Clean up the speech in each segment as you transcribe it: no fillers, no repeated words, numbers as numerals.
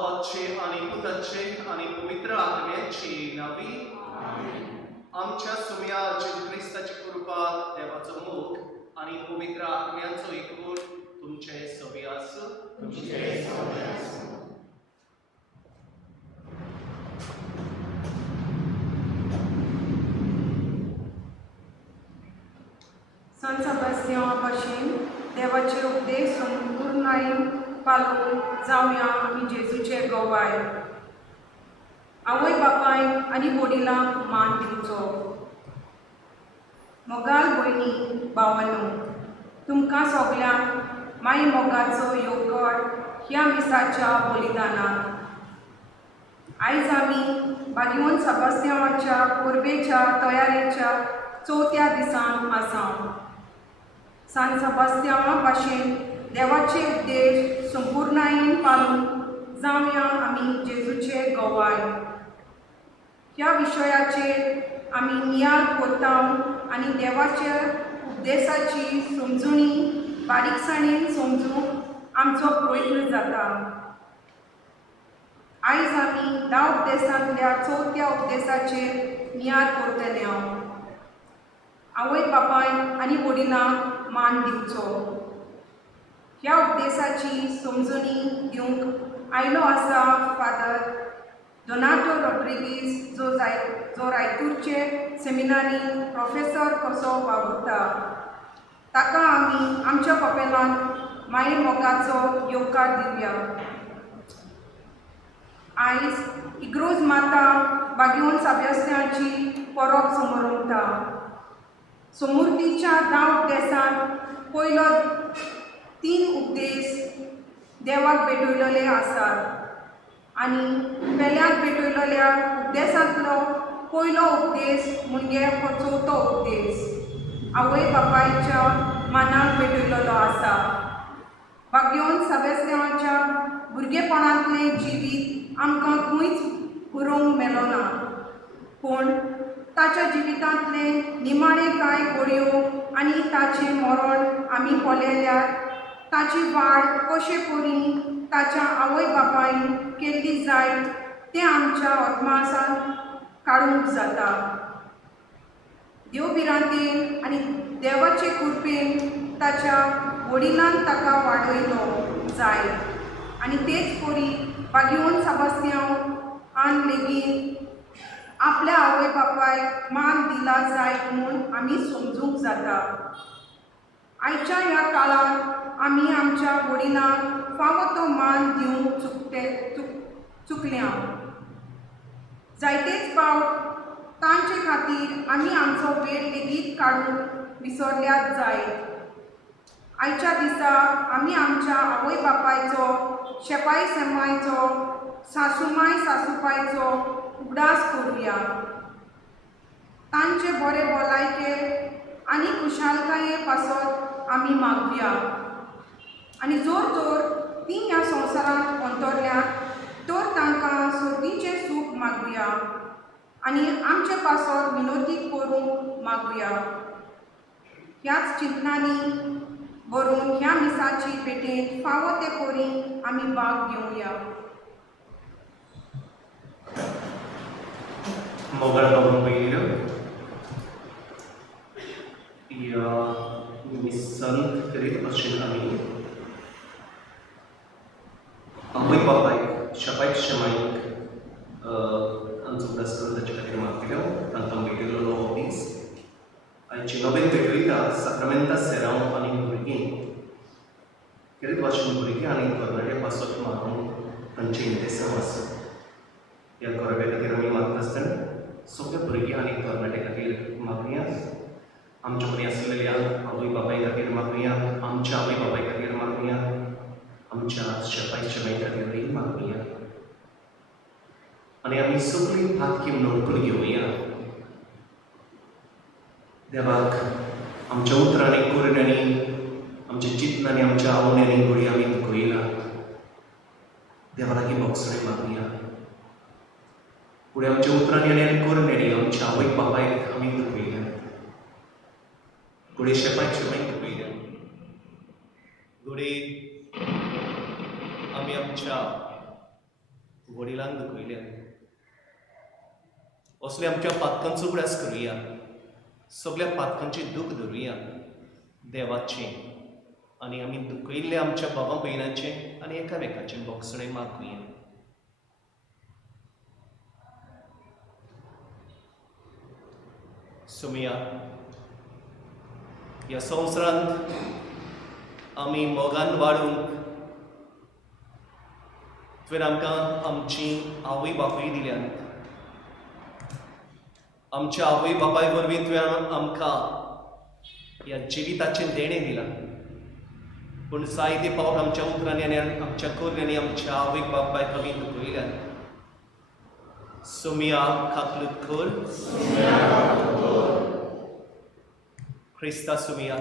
बाबाचे आणि पुताचे आणि पवित्र आत्म्याची नावी आमच्या सुम्या जेजू ख्रिस्ताची कृपा देवाचो मोग आणि पवित्र आत्म्याचो एकूण तुमचे सवी आसूं. संत सेबास्तियान भाशेन देवाचे उपदेश संपूर्णायेन पालून जावया आमी जेजूचे गोवाय. आवय बापाय आनी वडिलांक मान दिवचो. मोगाल भयणी भावांनो, तुमकां सगल्यांक माई मोगाचो येवकार ह्या मिसाच्या बलिदानाक. आयज आमी बागीवन सेबास्तियानाच्या परबेच्या तयारेच्या चवथ्या दिसान आसा. सांत सेबास्तियाना भाशेन देवाचे उपदेश संपूर्णायेन पालून जावया आमी जेजूचे गोवाय. ह्या विशयाचेर आमी नियाळ कोत्तांव आनी देवाच्या उपदेशाची समजुणी बारीकसाणेन समजूंक आमचो प्रयत्न जाता. आयज आमी 10 उपदेशांतल्या चवथ्या उपदेशाचेर नियाळ करतले. आवय बापाय आनी वडिलांक मान दिवचो. ह्या उपदेशाची समजुणी दिवंक आयलो आसा फादर दोनाटो रॉड्रिगीस, जो रायतूरचे सेमिनारीन प्रोफेसर कसो वावुरता. ताका आमी आमच्या कपेलांत माई मोगाचो येवकार दिवया. आयज इग्रोज माता बागीवन सेबास्तियानाची परब समोरता. समृद्धीच्या 10 उपदेशांत पयलो 3 उपदेश देवाक भेटयलेले आसात आनी पेल्याक भेटयलेल्या उपदेशांतलो पयलो उपदेश म्हणजे हो चवथो उपदेश आवय बापायच्या मानाक भेटयलेलो आसा. बागीवन सेबास्तियानाच्या भुरगेपणांतलें जिवीत आमकां खंयच उरोवंक मेलो ना, पूण ताच्या जिवितांतले निमाणे कांय घडयो आनी ताचें मरण आमी पळयल्यार ताची वाड कशे परी ताच्या आवय बापायन केल्ली जाय तें आमच्या अदमासान काडूंक जाता. देवभिरांतेन आनी देवाचे कृपेन ताच्या वडिलांन ताका वाडयलो जाय आनी तेच परी बागीवन सेबास्तियानान लेगीत आपल्या आवय बापायक मान दिला जाय म्हूण आमी समजूंक जाता. आयच्या ह्या काळांत आमी आमच्या वडिलांक फावो तो मान दिवंक चुकल्या. जायतेच फावट तांचे खातीर आमी आमचो वेळ लेगीत काडूंक विसरल्यात जाय. आयच्या दिसा आमी आमच्या आवय बापायचो, शेपाय सेमायचो, सासूमाय सासूपायचो उगडास करुया. तांचे बरे भलायके आनी खुशालकाये पासत आमी मागुया. आनी जोर जोर ती ह्या संवसारांत अंतरल्यात तर तांकां सर्गीचें सूख मागुया आनी आमचे पासत विनोदी करूंक मागुया. ह्याच चिंतनांनी भरून ह्या मिसाची भेटेंत फावो ते परी आमी भाग घेवया. मोगाळ बाबा पयलीं ह्या मिसांत करीत भाशेन आमी आवय बापायक, शेपायक शेमायक आमचो उगडास करून ताचे खातीर मागयलो. तांकां भेटयलो नवो दीस. आयची नवें भेटयता साक्रामेंता सेरांव आनी भुरगीं करीत भाशेन भुरगीं आनी तरणाटे पासत मागूंक तांचे इंतेसांव आसा. ह्या गरबे खातीर आमी मागता आसतना सगळ्या भुरगीं आनी तरणाटे खातीर मागुया. आमच्या मदीं आसलेल्या आवय बापाय खातीर मागुया, आमच्या आवय बापाय खातीर मागुया, आमच्या शेपाय शेमाय खातीरय मागुया. आनी आमी सगळीं पातकी नोंदून घेवया. देवाक आमच्या उतरांनी कुरण्यांनी आमच्या चिंतनांनी आमच्या आवण्यांनी घडी आमी दुखयला. देवा लागीं बोगसणे मागुया. फुडें आमच्या उतरांनी आनी कुरण्यांनी आमच्या आवय बापायक आमी दुखयल्या. घोडे शेपायक शेमायक दुखयल्या. घोडे आमी आमच्या वडिलांक दुखयल्या. असले आमच्या पातकांचो उगडास करुया. सगळ्या पातकांचे दूख धरुया देवाचें आनी आमी दुखयल्ले आमच्या बाबा भयणांचें आनी एकामेकाचें बोगसणें मागुया. सुमया, ह्या संवसारांत आमी मोगान वाडूंक तुवें आमकां आमची आवय बापूय दिल्यात. आमच्या आवय बापाय वरवीं तुवें आमकां ह्या जिविताचें देणें दिलां. पूण जायते फावट आमच्या उतरांनी आनी आमच्या कोरयांनी आमच्या आवय बापायक आमी दुखयल्यात. सुमया काकलूत कर. क्रिस्ता सुमया,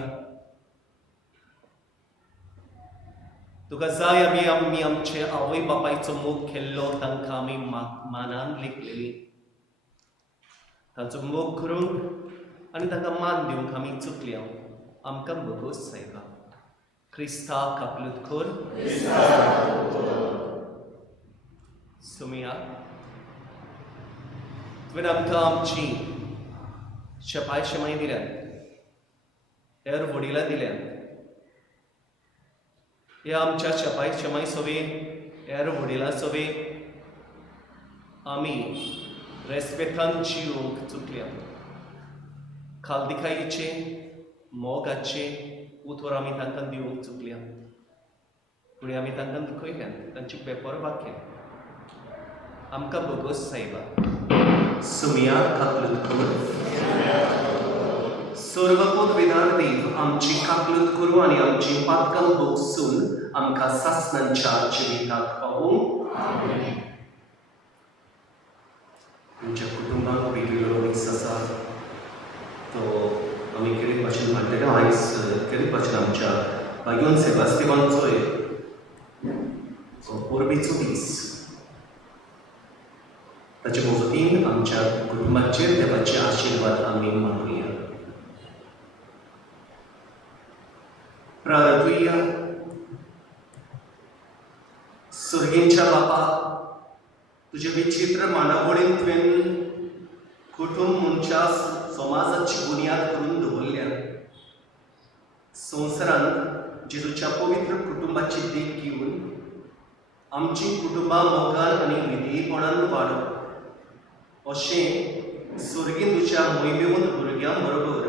तुका जाय आमी आमचे आवय बापायचो मोग केल्लो, तांकां आमी मानान लेखलेली. तांचो मोग करूंक आनी तांकां मान दिवंक आमी चुकल्या. आमकां भोगोस सायबा. क्रिस्ता काकलूत कर. सुमया, तुवें आमकां आमची शपाय शमाय दिल्यात. हेर वडिलां दिल्यात. ह्या आमच्या शपाय शमाय सोवे हेर वडिलां सोवे आमी रेस्पेतान जिवंक चुकल्या. खालदिकायेचे मोगाचे उतर आमी तांकां दिवंक चुकल्या. फुडें आमी तांकां दुखयल्यात, तांची बेपरवा केली. आमकां भोगोस सायबा. सुमया काकलूत कर. सर्वपूत विधान देव, आमची काकलूत करूं आनी आमची पातकां भोगसून आमकां सासणांच्या जिविताक पावूंक. आमच्या कुटुंबाक वेगवेगळो दीस आसा तो आमी केळी भाशेन मांडटले. आयज केळी भाशेन आमच्या बागेवन सेबास्तिवानचो परबीचो दीस. ताचे मजतीन आमच्या कुटुंबाचेर देवाचे आशिर्वाद आमी मागुया. प्रार्थुया. सर्गेंच्या बापा, तुजे विचित्र मानवळीन तुवें कुटुंब मनशा समाजाची बुनियाद करून दवरल्या. संवसारांत जेजूच्या पवित्र कुटुंबाची देख घेवन आमची कुटुंबां मोगान आनी विधेयपणान वाडप अशें सर्गीन तुज्या मोहिमेवन भुरग्यां बरोबर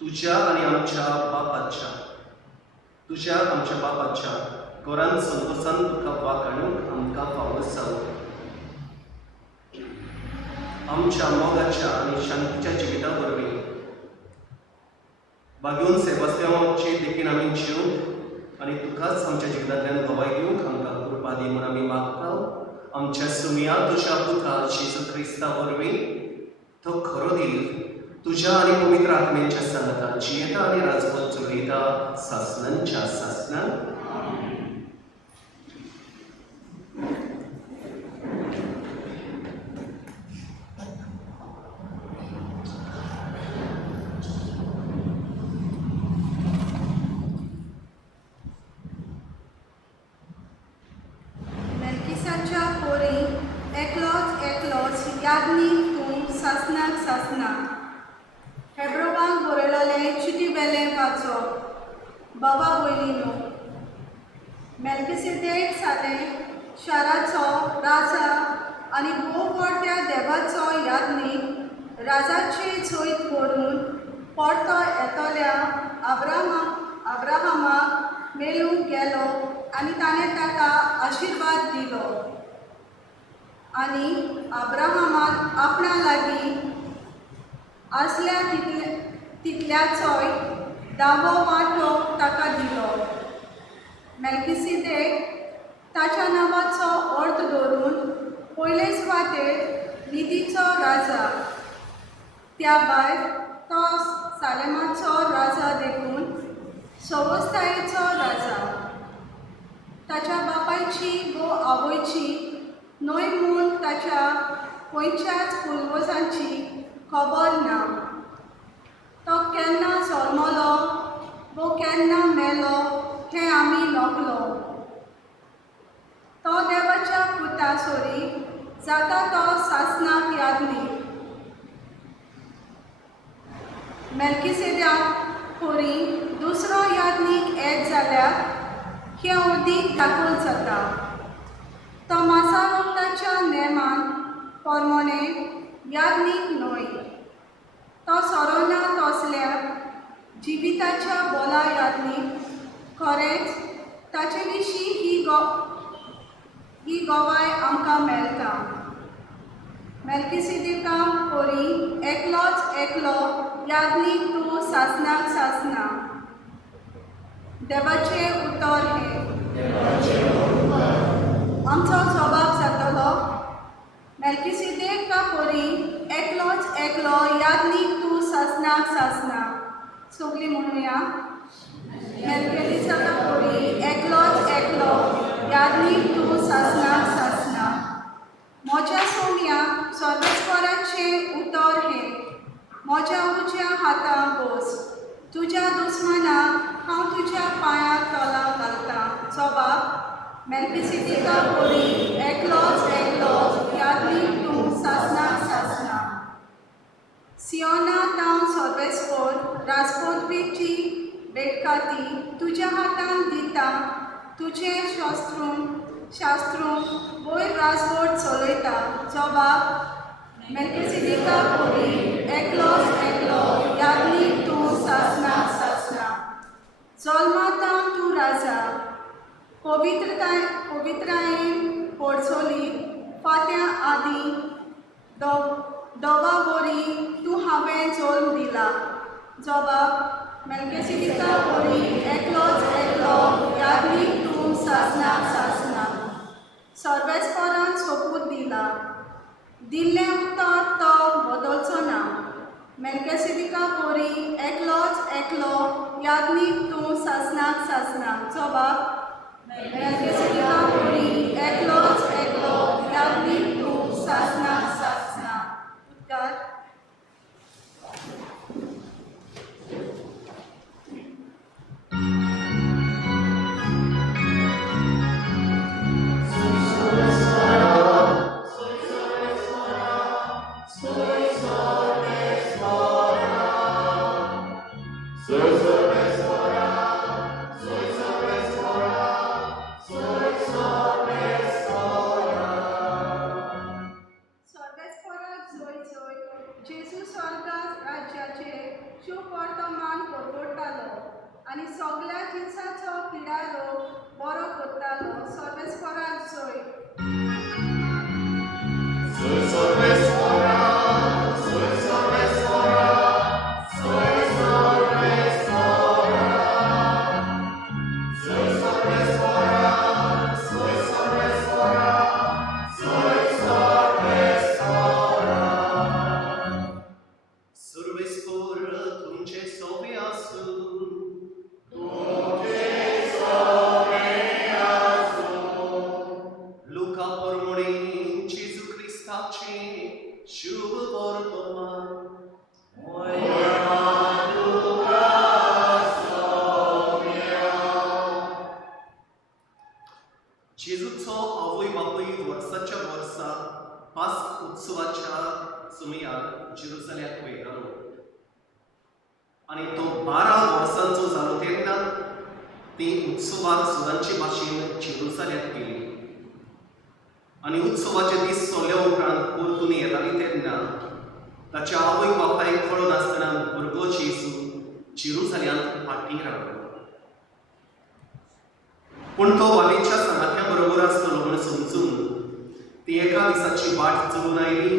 तुज्या आनी आमच्या बापाच्या घरांत संतोशान तुका वागणूक आमकां फावो जावं. आमच्या मोगाच्या आनी शांतीच्या जिविता वरवीं बागेवन सेबास्तिवानाचे देखीन आमी जिवंक आनी तुकाच आमच्या जिवितांतल्यान भवाय दिवंक आमकां कृपा दी म्हूण आमी मागता. आमच्या सुमया तुज्या पुता जेजू क्रिस्ता वरवीं तो खरो देव तुज्या आनी पवित्र आत्म्याच्या संगतान जियेता आनी राजवट चलयता सासणांच्या सासणान. मेल्किसाच्या पोरी एकलोच यादनीक तूं सासणाक सासना. हेब्रोवांक बरयलोले चिटी बेलें वाचप. बाबा भयणीनो, मेल्किसेदेक जालें शाराचो राजा आनी भोव व्हडल्या देवाचो यादनीक राजाची चोयत करून परतो येतोल्या अब्राहमाक मेलूंक गेलो आनी ताणें ताका आशिर्वाद दिलो. आनी अब्राहमान आपणा लागीं आसल्या तितल्याचोय 10वो वांटो ताका दिलो. मेल्किसेदेक ताच्या नांवाचो अर्थ धरून पयले सुवातेर निधीचो राजा. त्या भायर तो सालेमाचो राजा देखून सवस्थायेचो राजा. ताच्या बापायची वो आवयची न्हय म्हूण ताच्या खंयच्याच पुर्वजांची खबर ना. तो केन्ना जल्मलो वो केन्ना मेलो हें आमी नकलो. तो देवाच्या पुता सोरी जाता तो सासनाक यादनीक. मेल्किसेदेक पोरी दुसरो यादनीक एक जाल्यार हे उदीक दाखोवन जाता. तो मासा रोपताच्या नेमान पोरमोणे यादनीक न्हय. तो सोरोना तोसल्यार जिविताच्या बोला यादनीक खरेंच ताचे विशीं ही गोवाय आमकां मेळटा. मेल्किसेदेका पोरी एकलोच एकलो यादनीक तूं सासनाक सासना. देवाचें उतर हें आमचो जबाब जातलो. मेल्किसेदेका पोरी एकलोच एकलो यादनीक तूं सासनाक सासना. सगळीं म्हणुया. मेल्किसेदेका पोरी एकलोच एकलो यादनीक तूं सासनाक सासना. म्हज्या सोन्या सर्वेस्पराचें उतर हें म्हज्या उज्या हातां बोस. तुज्या दुस्मानाक हांव तुज्या पांयां तोलां घालतां. जबाब. मेल्किसेदेका पोरी एकलोच एकलो यादनीक तूं सासनाक सासना. सियोना तावन सर्वेस्पर राजपदवीची बेटकाती तुज्या हातान दिता. तुजें शास्त्रूं वयर राजवट चलयता. जबाब. मेल्किसेदेका पोरी एकलोच एकलो यादनीक तूं सासनाक सासना. जल्मातां तूं राजा. पवित्रायेन पोडचोली फात्या आदी दोगा बोरी तूं हांवें जल्म दिला. जबाब. मेल्किसेदेका पोरी एकलोच एकलो यादनीक तूं सासनाक सासना. सर्वेस्परान सोपूत दिला. दिल्लें उतर तो बदलचो ना. मेल्किसेदेका पोरी एकलोच एकलो यादनीक तूं सासनाक सासना. जबाब. मेल्किसेदेका पोरी एकलोच एकलो यादनीक तूं सासनाक सासना. उद्गार. जेजू स्वर्गांत राज्याचे शुभ वर्तमान परगोडटालो आनी सगळ्या जिन्साचो पिडारो बरो करतालो. सर्वेस्पराक जय. जेजूचो आवय बापूय वर्साच्या वर्सा पास्क उत्सवाच्या सुमयार जेरुसलेमाक वयतालो आनी तो 12 वर्सांचो जालो तेन्ना ती उत्सवाक सुदांचे भाशेन जेरुसलेमाक गेली. आनी उत्सवाचे दीस सोंपल्या उपरांत परतून येताली तेन्ना ताच्या आवय बापायक कळून नासतना भुरगो जेजू जेरुसलेमांत फाटीं रावलो. पूण तो वालीच्या सांगात्या बरोबर आसतलो म्हूण समजून ती एका दिसाची वाट चलून आयली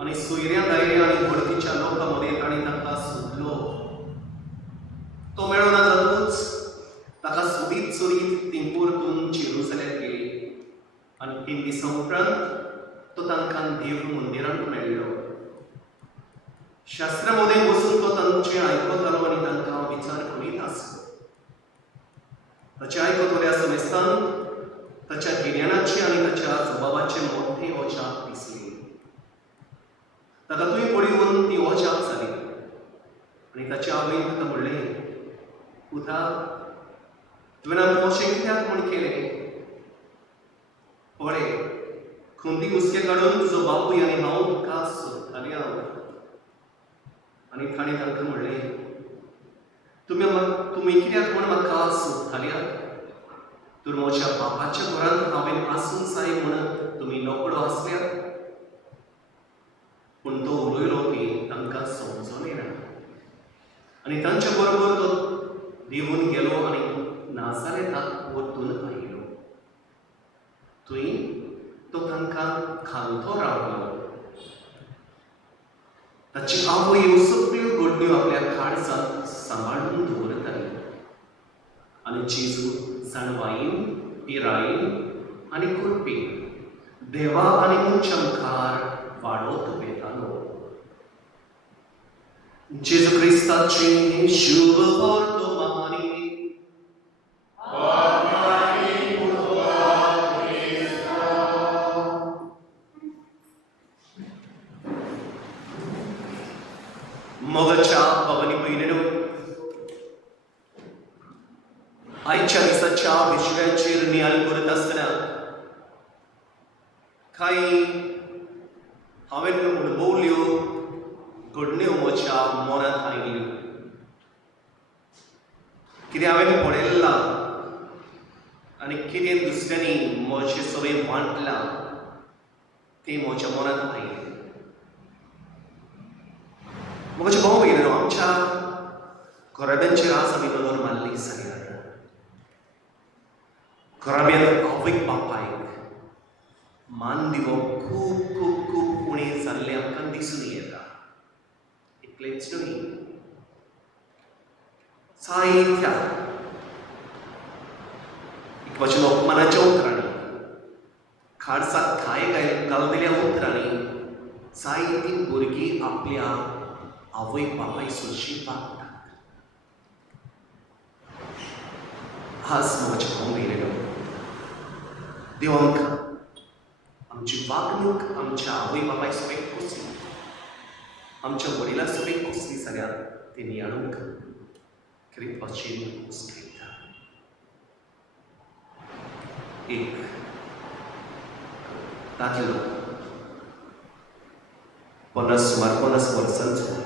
आनी सोयऱ्या दायऱ्या आनी वळखीच्या लोकां मदें ताणें ताका सोदलो. तो मेळो ना जातूच ताका सोदीत सोदीत ती परतून जेरुसलेमाक गेली आनी 3 दिसां उपरांत तो तांकां देव मंदिरांत मेळ्ळो. शास्त्रा मदें बसून तो तांचें आयकतालो आनी तांकां विचार करीत आसलो. ताचे आयकतल्या समेस्तान ताच्या गिन्यानाची आनी ताच्या जबाबाचे मोठे ओजाप दिसली. ताका थंय पळोवन ती ओजाप जाली आनी ताच्या आवयन ताका म्हणलें, पुता, तुवें आमकां अशें कित्याक म्हूण केलें? पळय, खंती हुस्के काडून तुजो बापूय आनी हांव तुका सोदतालीं हांव. आनी ताणें तांकां म्हणलें, तुमी कित्याक म्हूण म्हाका सोदतालीं? तर म्हज्या बापाच्या घरांत हांवें आसूंक जाय म्हूण तुमी नोकडो आसल्यात. पूण तो उलयलो की तांकां समजून येना. आनी तांच्या बरोबर तो देंवून गेलो आनी नाजारेताक वतून आयलो. थंय तो तांकां खालतो रावलो. ताची आवय ह्यो सगळ्यो घडण्यो आपल्या काळजांत सांबाळून दवरताली. आनी जेजू जाणवाईन, पिरायेन आनी कृपेन देवा आनी मनशा मुखार वाडत वेतालो. जेजू क्रिस्ताची शुभ वर्तमानी. मोगाच्या भवानी भयणीनो, आयच्या दिसाच्या विश्वाचेर नियाळ करत आसतना कांय हांवें अणभवल्यो घडण्यो म्हज्या मनांत आयिल्ल्यो. कितें हांवें पळयल्लां आनी कितें दुसऱ्यांनी म्हजे सगळें वांटलां तें म्हज्या मनांत आयिल्लें. म्हज्या भाव भयणीनो, आमच्या घराब्यांचेर आज आमी नदर मारली जाल्यार घराब्यांत आवयक बापायक मान दिवप खूब खूब खूब उणें जाल्लें आमकां दिसून येता. इतलेंच न्हय, जायत्या एक भाशेन अपमानाच्या उतरांनी, खाडसाक खाय घालतल्या उतरांनी जायतीं भुरगीं आपल्या आवय बापाय सोडशी वागतात. आज म्हज्या भाव भयणीनो, देव आमकां आमची वागणूक आमच्या आवय बापाय सगळें कसली, आमच्या वडिलां सगळें कसली जाल्यार ते नियाळूंक खरे भाशेन उस्कयता. एक दादलो सुमार 50 वर्सांचो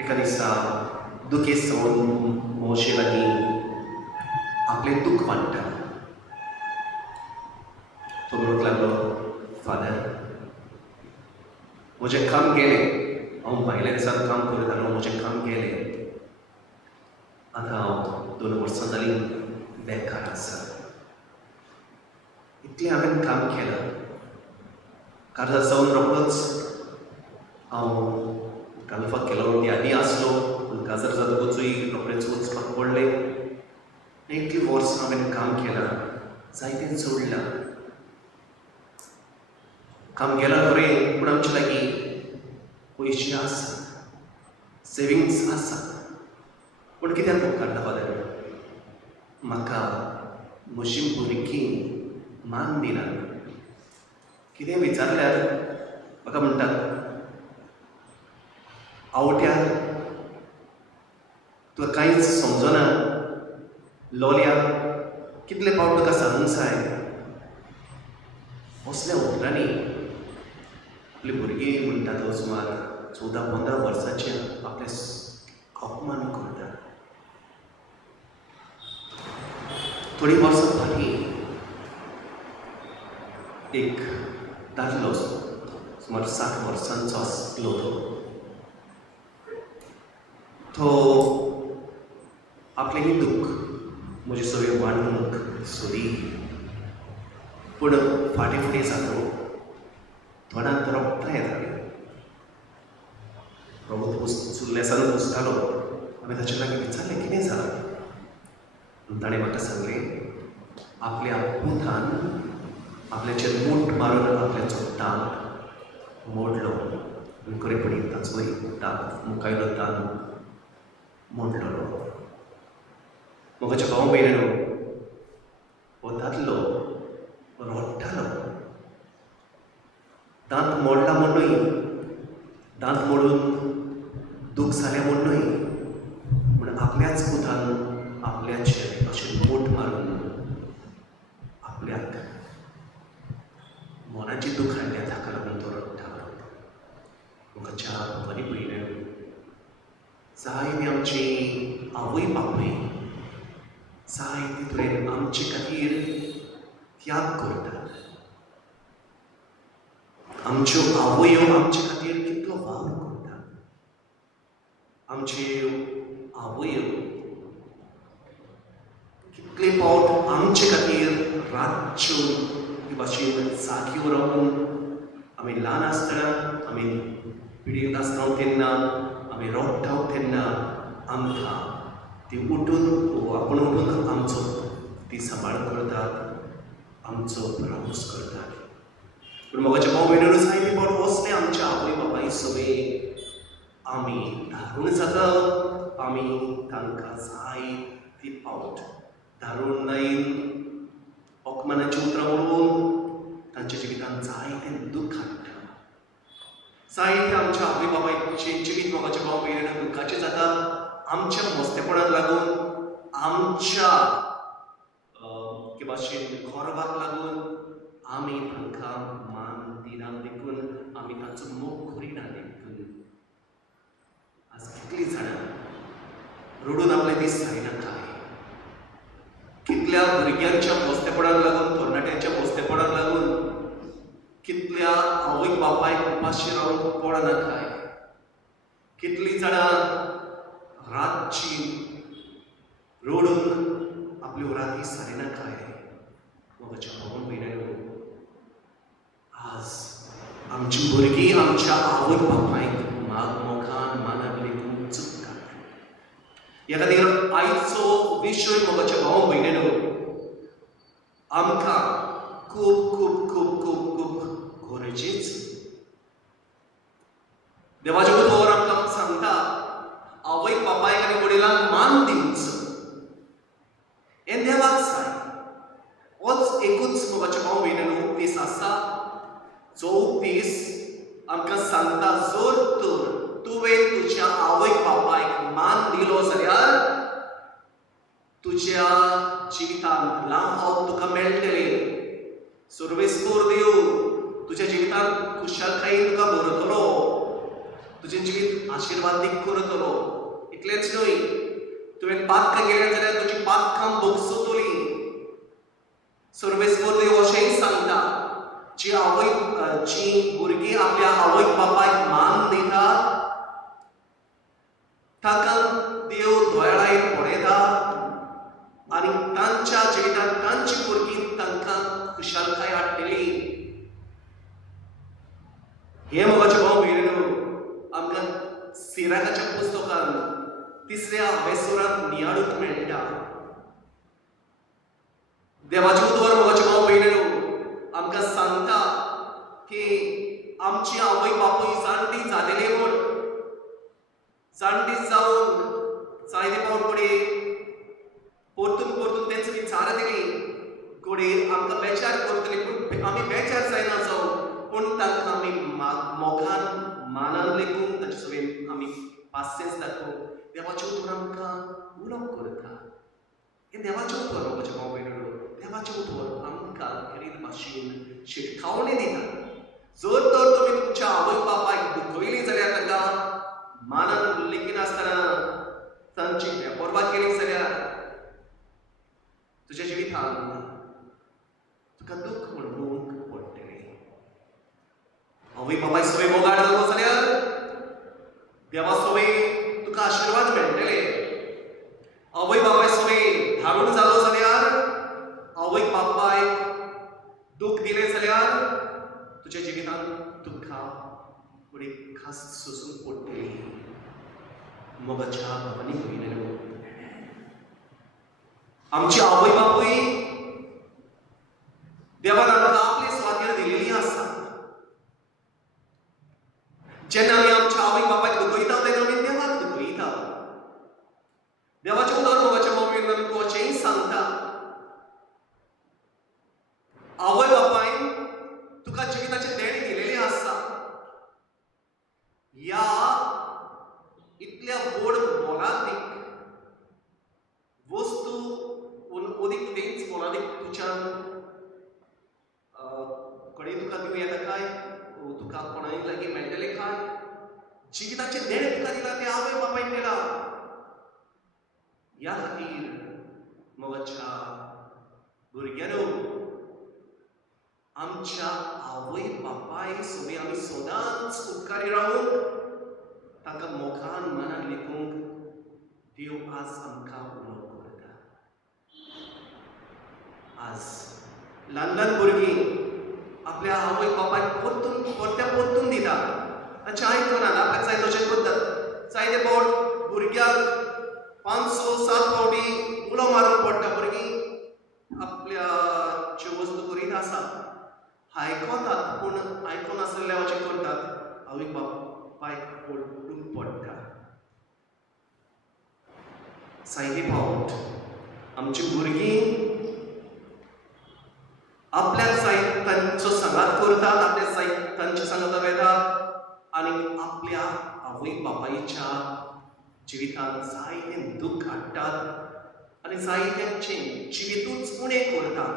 एका दिसा दुखेस्त जावन मोशे लागीं आपलें दूख मांडटा. तो म्हणूंक लागलो, फादर, म्हजें काम गेलें. हांव भायल्या दिसांत काम करतालो, म्हजें काम गेलें. आतां हांव 2 वर्सां जालीं बेकार आसा. इतलें हांवें काम केलां. काजार जावन रोखडोच हांव कालफाक गेलो, यादी आसलो, पूण काजार जातकूचय रोखडेंच वचपाक पडलें. इतलीं वर्सां हांवें काम केलां, जायतें जोडलां. काम केलां खरें, पूण आमचे लागीं पयशे आसा, सेविंग्स आसा. पूण कित्याक उपकारना फादर? म्हाका म्हजीं भुरगीं मान दिनात. कितें विचारल्यार म्हाका म्हणटात, आवट्या, तुका कांयच समजना, लोलया, कितले फावट तुका सांगूंक जाय. असल्या उतरांनी आपली भुरगीं म्हणटात सुमार 14-15 वर्सांचे आपले अपमान करता. थोडी वर्सां फाटीं एक दादलो सुमार 60 वर्सांचो आसलो. तो आपलें ही दूख म्हजे सगळें वांटूंक सोदी. पूण फाटीं फुडें जालो, तोंडांत रोगतां येतालीं. प्रभू सुल्लेसान पुसतालो. हांवें ताचे लागीं विचारलें, कितें जालां? ताणें म्हाका सांगलें, आपल्या पुतान आपल्याचेर मूठ मारून आपल्याचो दांत मोडलो आनी खरेपणीन ताचोय दांत मुखायलो दांत मोडलो. म्हज्या भाव भयणीनो, हो दादलो रडटालो. दांत मोडला म्हणूनय, दांत मोडून दूख जालें म्हणूनय, पूण आपल्याच पुतान आपल्याचेर अशें मूठ मारून आपल्याक कोणाची दुख हाडल्या ताका लागून तो रडटा. म्हाका बरी भयण, जायती आमची आवय बापूय जायते तरेन आमचे खातीर त्याग करतात. आमच्यो आवयो आमचे खातीर कितलो वावर करतात. आमच्यो आवयो कितले फावट आमचे खातीर रातच्यो हे भाशेन जागीवर रावून आमी ल्हान आसतना, आमी पिडीत आसता तेन्ना, आमी रडटा तेन्ना आमकां ती आपण उठून आमचो ती सांबाळ करतात, आमचो भरोस करतात. पूण म्हाका भाव भयणीनो जायते फावट वसले आमच्या आवय बापाय सगळे आमी धारून जाता, आमी तांकां जायती फावट धारून नाईन अपमानाची उतरां म्हणून तांच्या जिवितांत जायते दूख हाडटा. जायते आमच्या आवय बापायचें जिवीत म्हाका भाव भयणीनो दुखाचें जाता. आमच्या मस्तेपणाक लागून, आमच्या भाशेन गोरवाक लागून आमी तांकां मान दिना देखून, आमी तांचो मोग करिना देखून. आज कितलीं जाणां रडून आपले दीस जायना काय. कितल्या भुरग्यांच्या मस्तेपणाक लागून, तरणाट्यांच्या मस्तेपणाक लागून कितल्या आवय बापायक उपाशी रावूंक पडना काय. कितलीं जाणां रातची रडून आपल्यो राती सारिना काय. म्हाका भाव भयणीनो, आज आमची भुरगीं आमच्या आवय बापायक मोगान मानाक लेगून चुकतात. ह्या खातीर आयचो विशय म्हाका भाव भयणीनो आमकां खूब खूब खूब खूब खूब गरजेचो. देवाचे उतर आमकां सांगता आवय बापायक आनी वडिलांक मान दिवचो. हें देवाक जाय. होच एकूच म्हाका भाव भयणीनो दीस आसा जो दीस आमकां सांगता जर तर तुवें तुज्या आवय बापायक मान दिलो जाल्यार तुज्या जिवितांत लांब तुका मेळटलें. सर्वेस्पर देव तुज्या जिवितांत खुशालकायेन तुका भरतलो, तुजें जिवीत आशिर्वादीक करतलो. इतलेंच न्हय, तुवें पातकां गेलें जाल्यार तुजी पातकां भोगसतली. सर्वेस्पर देव अशेंय सांगता जी भुरगीं आपल्या आवय बापायक मान दितात ताका देव दोळ्यार पळयता आनी तांच्या जिवितांत तांची भुरगीं तांकां खुशालकाय हाडटली. हे म्हाका भाव भयणीनो आमकां सिराकाच्या पुस्तकांत 3ऱ्या वेसुरांत नियाळूंक मेळटा. देवाचे उतर म्हाका भाव भयणीनो आमकां सांगता की आमची आवय बापूय जाणटी जालेली म्हण, जाणटी जावन जायते फावट घोडये परतून परतून तेंच विचार दिली. घोडये आमकां बेजार करतली पूण आमी बेजार जायना जावं, पूण तांकां आमी मोगान मानान लेगून ताचे सगळें आमी पासियेंस दाखोवन देवाचे उतर आमकां उलो करता. हें देवाचें उतर म्हाका भाव भयणीनो. देवाचें उतर आमकां खरीत भाशेन शिटकावणी दिता. जर तर तुमी तुमच्या आवय बापायक दुखयली जाल्यार तांकां मानान लेगीन आसतना तांची बेपरवा केली जाल्यार तुज्या जिवितांत तुका दूख म्हणूंक पडटलें. आवय बापाय सगळे मोगाट जालो जाल्यार देवा सगळे तुका आशिर्वाद मेळटले. आवय बापाय सगळे धाडून जालो जाल्यार, आवय बापायक दूख दिलें जाल्यार तुज्या जिवितांत तुका बरी खास सोसूंक पडटली. मोगाच्या भावांनी भयणीनो, आमची आवय बापूय देवान आमकां आपले स्वाधीन दिलेली आसा. जेन्ना आमी आमच्या आवय बापायक दुखयता तेन्ना आमी देवाक दुखयता. देवाचें उतर मोगाच्या भाव भयणीनो अशेंय सांगता आवय बापायन तुका जिविताची देण दिलेली आसा. ह्या इतल्या व्हड मोलादीक वस्तू अदीक तेंच मोलादीक तुज्यान कडेन तुका दिवं येता जिविताचे देणे तुका दिला ते आवय बापायन दिला. या खातीर मोगाच्या भुरग्यानो आमच्या आवय बापाय सोबी आमी सदांच उपकारी रावूंक ताका मोगान मनान लेखूंक देव आज आमकां उलो करता. आज ल्हान ल्हान भुरगीं आपल्या आवय बापायक परतून दिता. तांचे आयकनात आपल्याक जाय तशें करतात. जायते फावट भुरग्याक 5-7 फावटी उलो मारूंक पडटा. भुरगीं आपल्याच्यो वस्तू करीत आसा आयकतात पूण आयकनासलेल्या अशें करतात. आवय बापायक परतून पडटा. जायते फावट आमची भुरगीं आपल्याक जाय तांचो सांगात करतात, आपल्याक जाय तांचे सांगात वेतात आनी आपल्या आवय बापायच्या जिवितांत जायते दूख हाडटात आनी जायत्यांचे जिवितूच उणें करतात.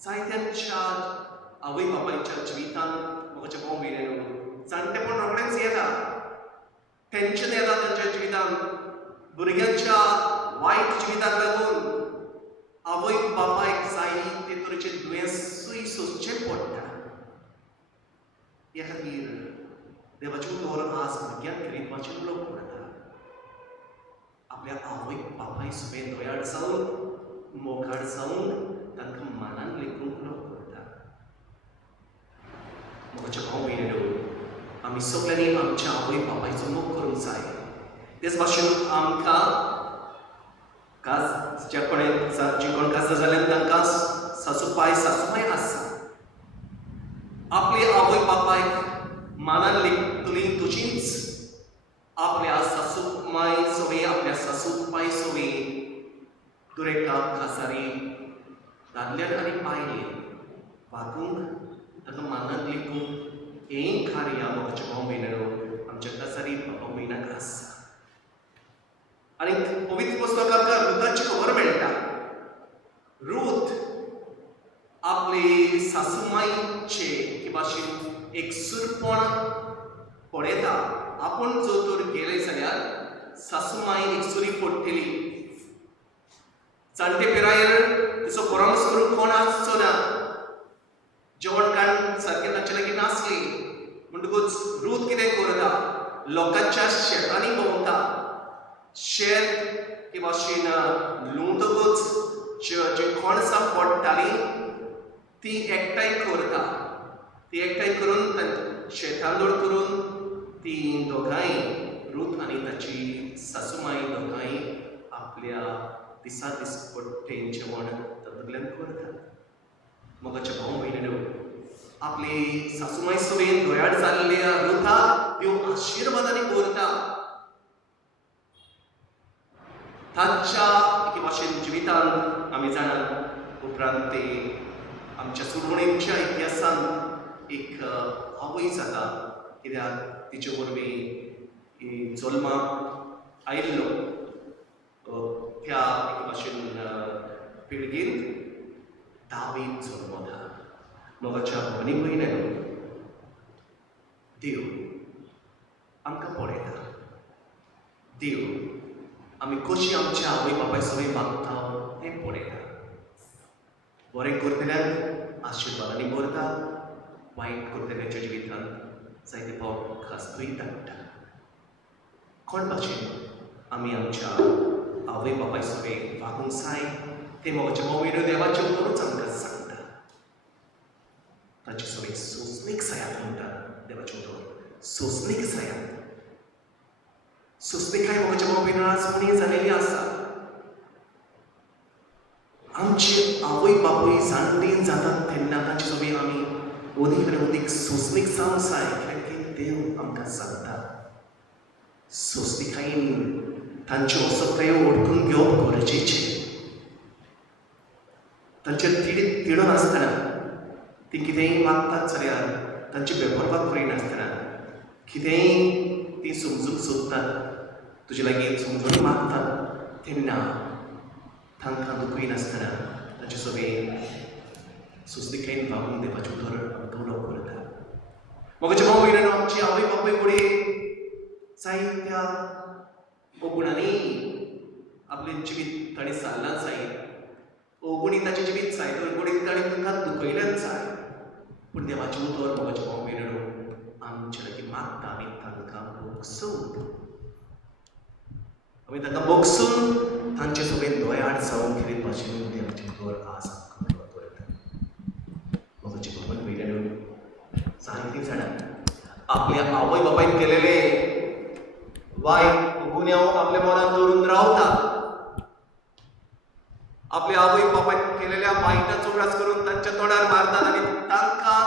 जायत्यांच्या आवय बापायच्या जिवितांत म्हज्या भाव भयणीनो जाणटेपण रोखडेंच येता. टेन्शन येता तांच्या जिवितांत. भुरग्यांच्या वायट जिविताक लागून आवय बापायक जायते तरेचे दुयेंसूय सोंसचें पडटा. ह्या खातीर देवाचे उतर आज भुरग्यांक खरीदपाचें उलो करता. आपल्या आवय बापाय सुबें दोयाळ जावन मोगाळ जावन तांकां मनान लेखूंक उलो करता. म्हज्या भाव भयणीनो आमी सगळ्यांनी आमच्या आवय बापायचो मोग करूंक जाय. तेच भाशेन आमकां जे कोण काजार जाल्यार तांकां सासूबाय आसा. आपले आवय बापायक मानान लेखतली तशींच आपल्या सासूमाय सोबी आपल्या सासूबाय सोबी दुरेकाप काजारी दादल्यान आनी बायलेन वागूंक ताका मानान लेखूंक हें कार्य म्हज्या भाव भयणीनो आमच्या काजारी भाव भयणाक आसा. आनी पवित्र पुस्तकांत रुथाची खबर मेळटा. रूथ आपले सासूमाईचे हे भाशेन एकसूरपण पळयता. आपूण जो तर गेले जाल्यार सासूमाईन एकसुरी पडटली. जाणटे पिरायेर तिचो परामर्श करूंक कोण आसचो ना. जेवण खाण सारकें तांचे लागीं नासली म्हणटकूच रूथ कितें करता लोकांच्या शेतांनी भोंवता. शेत हे भाशेन लुंवतकूच जी कणसां पडटालीं ती एकठांय करता. ती एकठांय करून शेतांदूळ करून ती दोगांय रूथ आनी ताची सासूमाय दोगांय आपल्या दिसा दिसपट्टें जेवण तातूंतल्यान करतात. म्हज्या भाव भयणीनो आपली सासूमाय सोबेन दोयाळ जाल्ल्या रुथाक देव आशिर्वादांनी भरता. तांच्या एके भाशेन जिवितांत आमी जाणात उपरांत ते आमच्या सुरवणेच्या इतिहासांत एक आवय जाता. कित्याक तिचे वरवीं जल्माक आयिल्लो त्या एके भाशेन पिळगेंत दावीद जल्मला. म्हज्या भगिनी भयणीनो देव आमकां पळयता. देव आमी कशी आमच्या आवय बापाय सोबत वागता तें पळयता. बरें करतल्यान आशिर्वादांनी भरता. वायट करतल्याच्या जिवितांत जायते फावट खास्तूय धाडटा. कोण भाशेन आमी आमच्या आवय बापाय सोबत वागूंक जाय तें म्हज्या भावयेन देवाचें उतरूच आमकां सांगता. ताचे सोबत सोंसणीक जायात म्हणटा देवाचें उतर. सोंसणीक जायात. सोंसणीकाय म्हज्या भावयेन आज उणी जालेली आसा. आमची आवय बापूय जाणटी जातात तेन्ना तांचे सोबत आमी अदीक आनी अदीक सोंसणीक जावंक जाय. कित्याक देव आमकां सांगता सोंसणीकायेन तांच्यो असक्तायो ओळखून घेवप गरजेचें. तांचेर तिडो नासतना ती कितेंय मागतात जाल्यार तांची बेपरवा करिनासतना कितेंय ती समजूंक सोदतात तुजे लागीं समजून मागतात तेन्ना तांकां दुखूय नासतना ताचे सोबत सुस्तीकायेन वागून देवाचें उतर आमकां उलो करता. मोगाचे भाव भयणांनो, आमची आवय बापूय फुडें जायत्या ओगुणांनी आपलें जिवीत ताणें सारलां जाय. ओगुणी ताचें जिवीत जाय तर ओगुणीक ताणें तुमकां दुखयल्याच जाय. पूण देवाचे उतर मोगाचे भाव भयणांनो आमचे लागीं मागता आमी तांकां बोगसून. आमी तांकां बोगसून तांचे सगळें दोयाड जावन कितें भाशेन देवाचे उतर आज आमकां करता. मोगाचे भाव भयणांनो, जायतीं जाणां आपल्या आवय बापायन केलेले वायट गुन्यांव आपल्या मनात दवरून रावता. आपल्या आवय बापायन केलेल्या वायटाचो उगडास करून तांच्या तोंडार मारतात आनी तांकां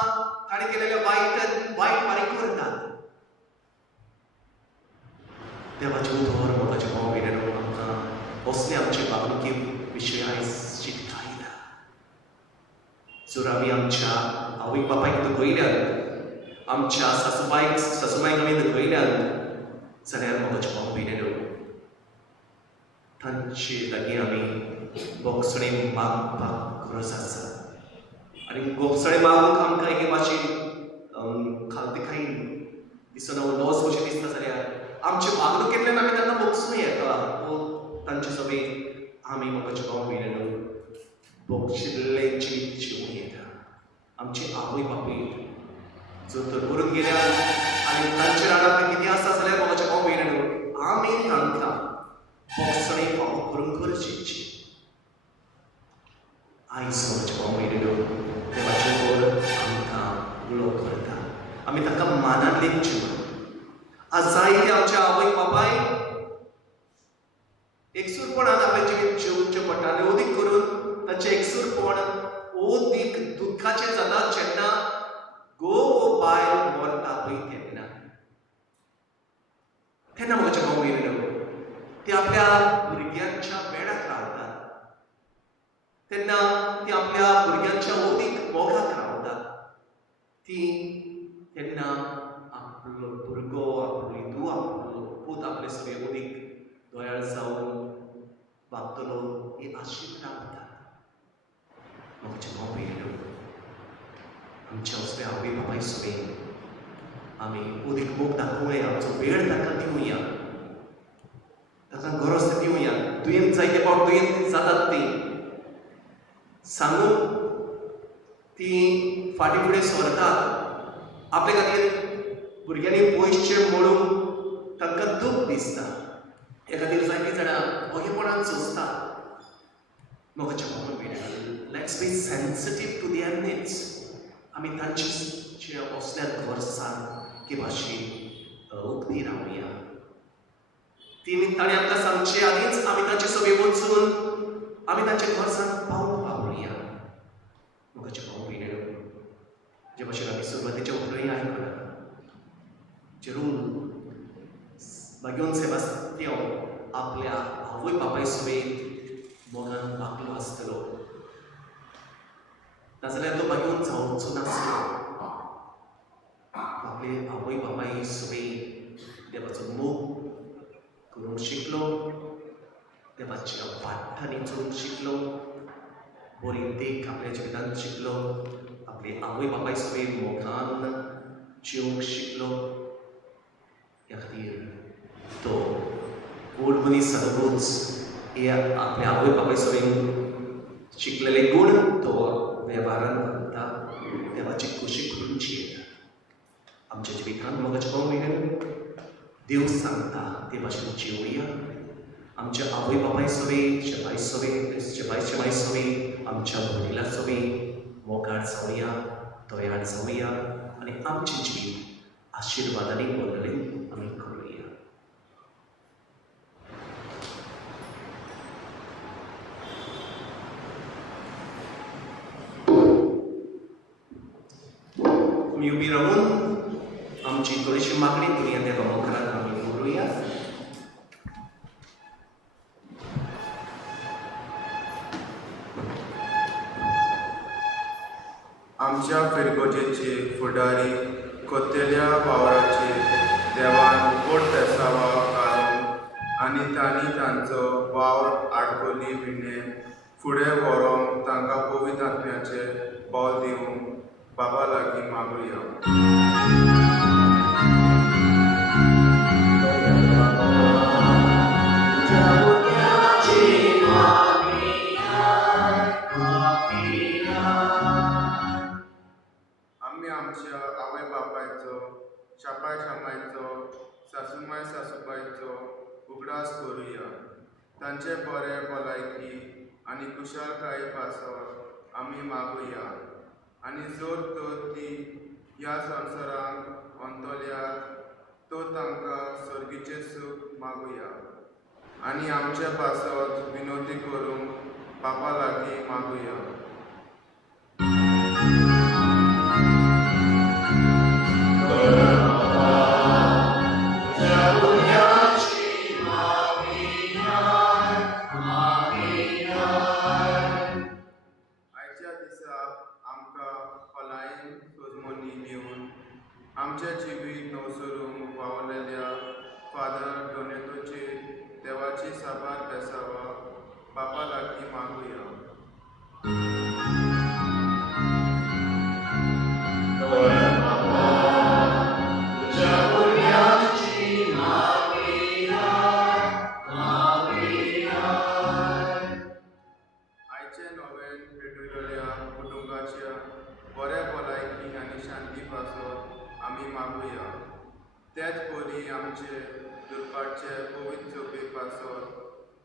ताणें केलेल्या वायट फारीक करतात. देवाचे उतर मोगाचे भाव भयणांनो आमकां असले आमचे वागणुके विशीं आयज शिकता येता. जर आमी आमच्या आवय बापायक दुखयल्यात, आमच्या सासूबायक आमी दुखयल्यात जाल्यार मोगाचे भाव भयणांनो तांचे लागीं आमी बोगसणें मागपाक गरज आसा. आनी बोगसणें मागूंक आमकां एके भाशेन खालतीकाय दिसना लॉस कशें दिसता जाल्यार आमचे वागणुकेंतल्यान आमी तांकां बोगसूं येता. तांचे सगळें आमी मोगाचे भाव भयणांनो बोगशिल्लें जिवीत जिवूं येता. आमची आवय बापूय जर तर मरून गेल्या आनी तांचे राणांत कितें आसा जाल्यार मोगाचे भाव भयणांनो आमी तांकां बोगसणें फावो करूंक गरजेची. आयज मोगाचे भाव भयणांनो देवाचे उतर आमकां उलो करता. आमी तांकां मानान लेखच्यो. आज जायते आमच्या आवय बापाय एकसूरपणान आपलें जिवीत जिवचें पडटा आनी ओदीक करून तांचें एकसूरपण ओदीक दुख्खाचें जाता जेन्ना घोव बायल मरता पळय तेन्ना मोगाचे भाव भयणांनो ती आपल्या भुरग्यांच्या वेळाक रावतात. तेन्ना ती आपल्या भुरग्यांच्या ओदीक मोगाक रावतात. ती तेन्ना आपलो भुरगो आपली धूव आपलो पूत आपले सगळे ओदीक दोयाळ जावन वागतलो ही आशीत रावतात. मोगाचे भाव भयणांनो आमच्या असले आवय बापाय सगळें आमी ओदीक मोग दाखोवया, आमचो वेळ तांकां दिवया, तांकां गरज दिवया. दुयेंत जायते फावट दुयेंत जातात तीं सांगून ती फाटीं फुडें सरतात. आपल्या खातीर भुरग्यांनी पयशे म्हणून तांकां दूख दिसता. हे खातीर जायतीं जाणां अहेपणान सोंसतात. मोगाचे भाव भयणांनो let's be sensitive to their needs. आमी तांचे असल्या गरजांक के भाशेन उक्ती रावया. ताणें आमकां सांगचे आदींच आमी तांचे सगळे वचून आमी तांचे गरजांक पावया. मोगाचे भाव भयणांनो जे भाशेन आमी सुरवातेच्या उतरय आयकलां जेरून बागेवन सेबास्तियाव आपल्या आवय बापाय समेत मोगान वागलो आसतलो नाजाल्यार तो बागेवन जावचो नासलो. आपले आवय बापाय सगळें देवाचो मोग करूंक शिकलो, देवाच्या वाठांनी चलूंक शिकलो, बरी देख आपल्या जिवितांत शिकलो, आपले आवय बापाय सगळें मोगान जिवंक शिकलो. ह्या खातीर तो गोड मनीस जातकूच हे आपल्या आवय बापाय सगळें शिकलेले गूण तो वेव्हारांत घालता. देवाची खोशी करूंची येता. आमच्या जिवितांत मोगाचे भाव भयणांनो देव सांगता ते भाशेन जिवया. आमच्या आवय बापाय सगळें शेपाय शेमाय सगळें आमच्या भयणीला सगळें मोगाळ जावया, दोयाळ जावया आनी आमचें जिवीत आशिर्वादांनी भरलें आमी करूया. आमी उबी रावून आमची थोडीशी मागणी करूया देवा मुखार आमी दवरुया. आमच्या फिरगोजेचे फुडारी कोतेल्या वावराचे देवान गोड पेसावा घालून आनी तांणी तांचो वावर आडकोली विणे फुडें व्हरोंक तांकां पवित्र आत्म्याचे बोल दिवंक बाबा लागीं मागुया. आमच्या आवय बापायचो, शापाय शामायचो, सासूमाय सासूबायचो उगडास करुया. तांचे बरे भलायकी आनी कुशालकाय पासत आमी मागुया. आनी जोर तर ती ह्या संवसारांत अंतोल्यात तो तांकां सर्गीचें सूख मागुया. आनी आमच्या पासत विनोदी करूंक बापा लागीं मागुया. आयच्या दिसा आमकां खोलायेन सोजमोनी दिवन आमच्या जिवीत नवसरूंक वावलेल्या फादर डोनेटोचेर देवाची साबार बेसावा बापा लागीं मागुया. आयचे नवेन भेटलेल्या कुटुंबाच्या बऱ्या भलायकी आनी शांती पासत आमी मागुया. तेच परी आमचे दुर्पाटचे पवित्र चोपे पासत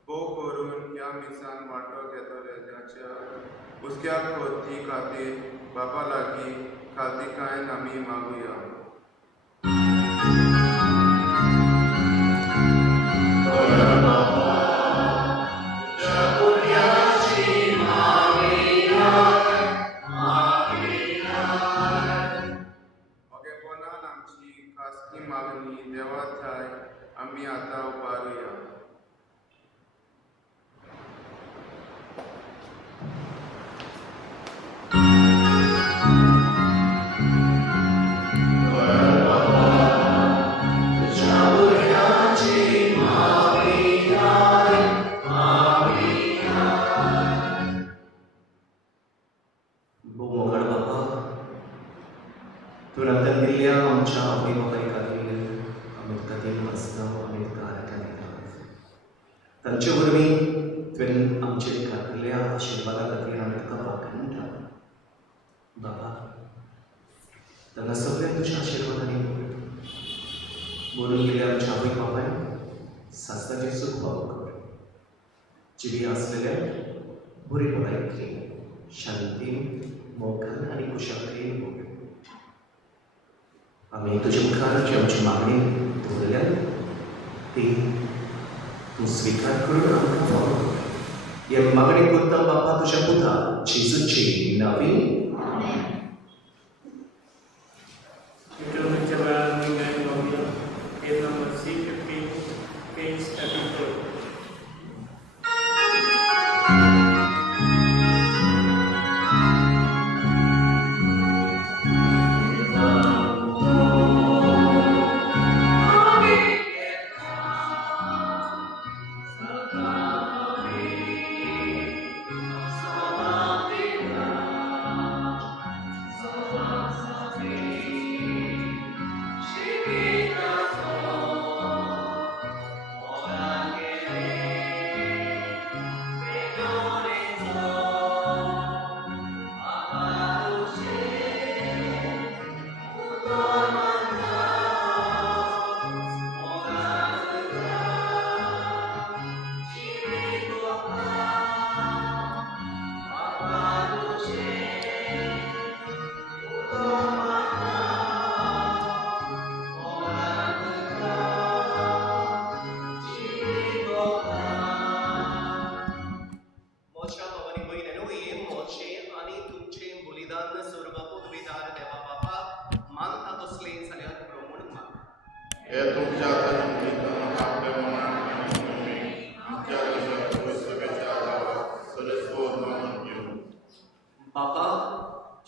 भोव करून ह्या मिसान वांटो घेतलेल्याच्या उस्क्या खोती खातीर बापा लागीं खातीकायेन आमी मागुया. ओगेपणान आमची खासगी मागणी देवा थाय आमी आतां उबारुया. मोगड बापा, तू रंगत दिल्ल्या आमच्या आवय बापाय खातीर आमी तुका देव आसता आमी तुका आराधना. तांचे वरवीं तुवें आमचेर घातिल्ल्या आशिर्वादा खातीर आमी तुका वाखणटा. बाबा, तांकां सगळ्यांक तुज्या आशिर्वादांनी बोलून गेल्या आमच्या आवय बापाय सासताचें सूख फावो कर. जिवी आसलेल्या बरी भलायकी, शांती, मोगान आनी कुशालकायेन भोग. आमी तुजे मुखार जी आमची मागणी दवरल्या ती तूं स्विकार करून आमकां फावो कर. हे मागणी करता बापा तुज्या पुता जेजूची नांवी. Liturgia Divina Gloria, in number C15, page 34. बापा,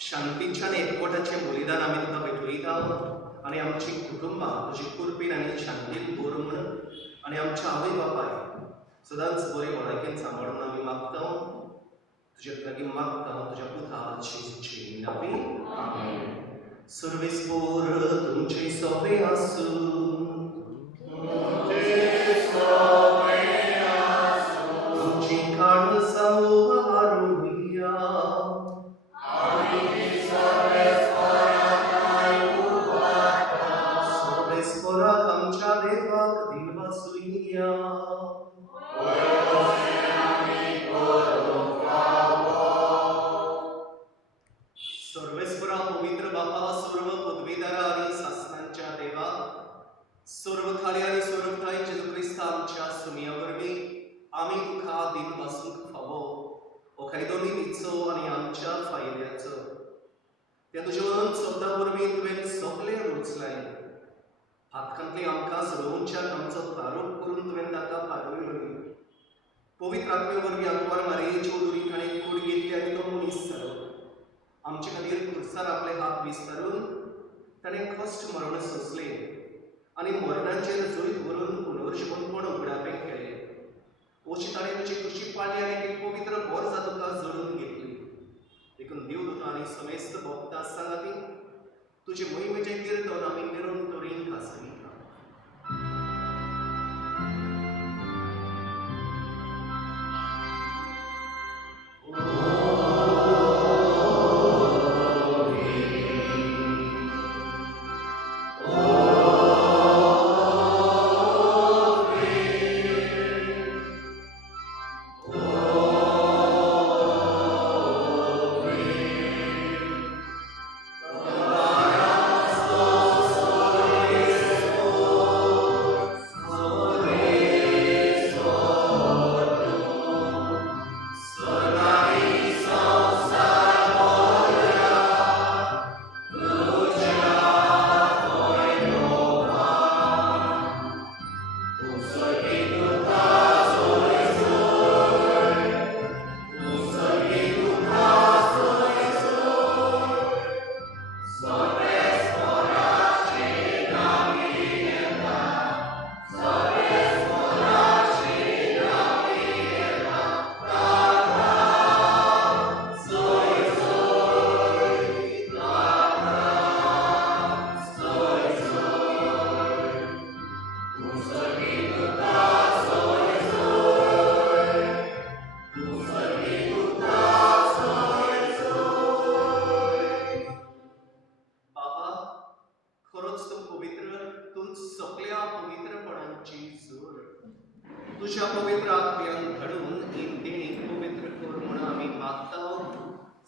शांतीच्यान एकवटाचें बलिदान आमी तुका भेटयता आनी आमची कुटुंबां तुजी कुर्बेन आनी शांतीन भर म्हण आनी आमच्या आवय बापाय सदांच बरे भलायकेन सांबाळून आमी मागता. तुजे लागीं मागता तुज्या पुता जेजूची नांवी. आमेन. सर्वेस्पोर तुमचे सोबे आसूं. तुमची काळजां वारुया. सर्वेस्परा पवित्र बापा सर्व पदवीधरा आणि शासनांच्या देवा सर्वखाली आणि सर्वथाय जेजू ख्रिस्त आमच्या सुमियावरवी आम्ही तुका दिन वासूंक फावो ओखारी दोन्ही निचो आणि आमच्या फायद्याचो त्या तुज्या शब्दा वरवीं तुवें सगळें रुचलाय हातखांतली आमकां सोडोवच्या आमचो तारूप करून तुवें ताका पाठयलोय पवित्र आत्मे वरवीं अकबर मारे चौधरी ताणें कूड घेतली आनी तो मनीस जालो आमचे खातीर खुर्सार आपले हात विस्तारून ताणें कश्ट मरण सोंसले आनी मरणाचेर जैत व्हरून पुनर्जीवनपण उगडापें केलें अशी ताणें तुजी खुशी पाळली आनी ती पवित्र बोर्जा तुका जोडून घेतली देखून देवदूत आनी समेस्त भक्तां सांगाती तुजे मोहिमेचें कीर्तन आमी निरंतरीन आसयता तुझ्या पवित्र आत्म्यान घडून इन देणी पवित्र कर म्हणून आम्ही मागता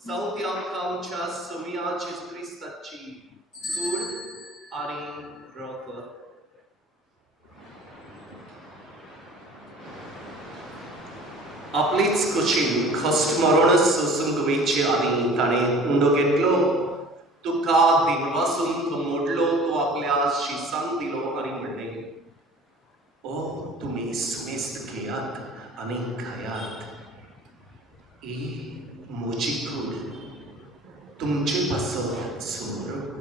जावं आमकां आमच्या सुमियाचे क्रिस्ताची कूड आनी रगत आपलीच कुशीन कश्ट मरण सोसूंक गोयचे आनी ताणें उंडो घेतलो तुका दिनवासून तो मोडलो तो आपल्या शिसांक दिलो आनी म्हणलें ओ तुम्ही सुमेस्त घेयात आनी खायात ही म्हजी कूड तुमचे पासत चोर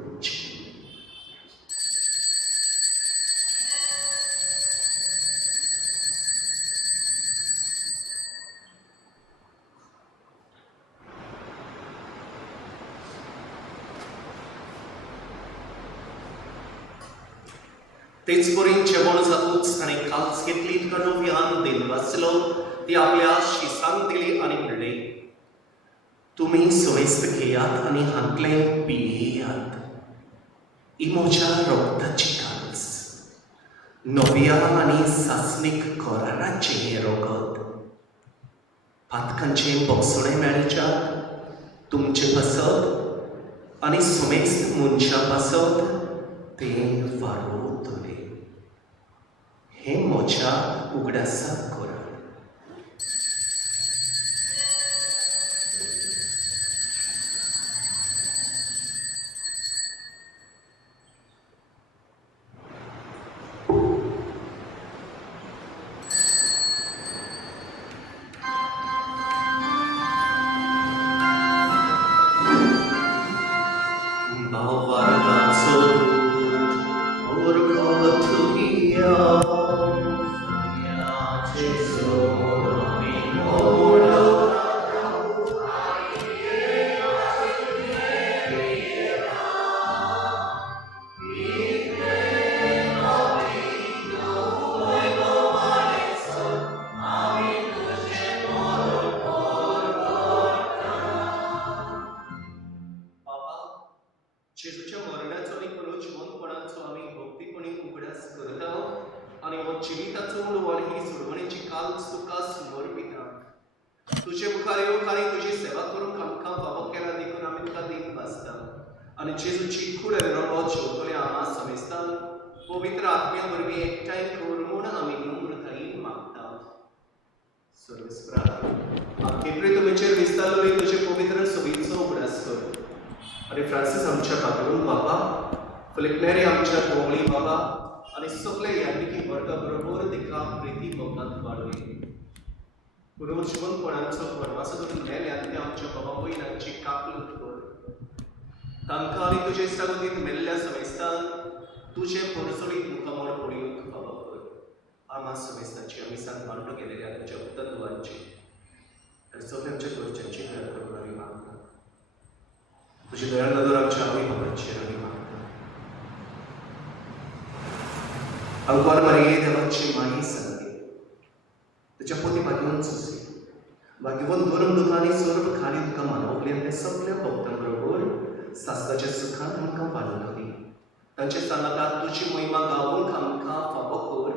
तेच परीन जेवण जातूच ताणें काल्स घेतली तुका नव्यान दिन वाचलो ती आपल्या शिसांक दिली आनी म्हणलें तुमी सुमेस्त घेयात आनी हातलें पियेयात ही म्हज्या रोगताची काल्स नव्या आनी सासणीक कराराचें हें रोगत पातकांचें बोगसणें मेळच्याक तुमचे पासत आनी सुमेस्त मनशा पासत तें वाडोवतलें हे म्हज्या उगडासा कोरार जेजूच्या मरणाचो आनी पुनर्जीवनपणाचो आमी भक्तीपणी उगडास करता आनी हो जिविताचो उडवार ही सोडवणेची काल्स तुका समर्पिता तुजे मुखार येवंक आनी तुजी सेवा करूंक आमकां फावो केला देखून आमी तुका दिन वाचता आनी जेजूची कुडल रगो जेवतले आम्हा समेस्तान पवित्र आत्म्या वरवीं एकठांय कर म्हूण आमी नम्रतायेन मागता. सर्वेस्परा केपें तुमचेर विस्तारलेली तुजे पवित्र सभेचो उगडास कर. आनी फ्रांसीस आमच्या पातळून बाबा, फिलिप आमच्या कोवळी बाबा आनी सगळे यात्रिकी वर्गा बरोबर तिका प्रिती मोगांत वाडय. पुनर्जीवनपणांचो वनवास करून मेल्यात ते आमच्या बाबा भयणांची काकलूत कर. तांकां आनी तुजे सागतीन मेल्ल्या समेस्तान तुजे परसळीत मुखामोड पडूंक फावो कर. आम्हा समेस्ताची आमी सांबाळून गेलेल्या तुज्या तत्वांची आनी सगळ्या आमच्या गोश्टींची दया करून आमी मागता. तुजी दया नदर आमच्या आवय बाबाचेर आमी मागता. अंकवार मारये देवाची माई सांगे तुज्या पोती भाग्यवन सुसी भाग्यवन धर्म दुखांनी सर्व खाणी तुका मानवले ते सगळ्या भक्तां बरोबर सासवाच्या सुखांत आमकां वाडून दी. तांचे सांगातात तुजी महिमा गावूंक आमकां फावो कर.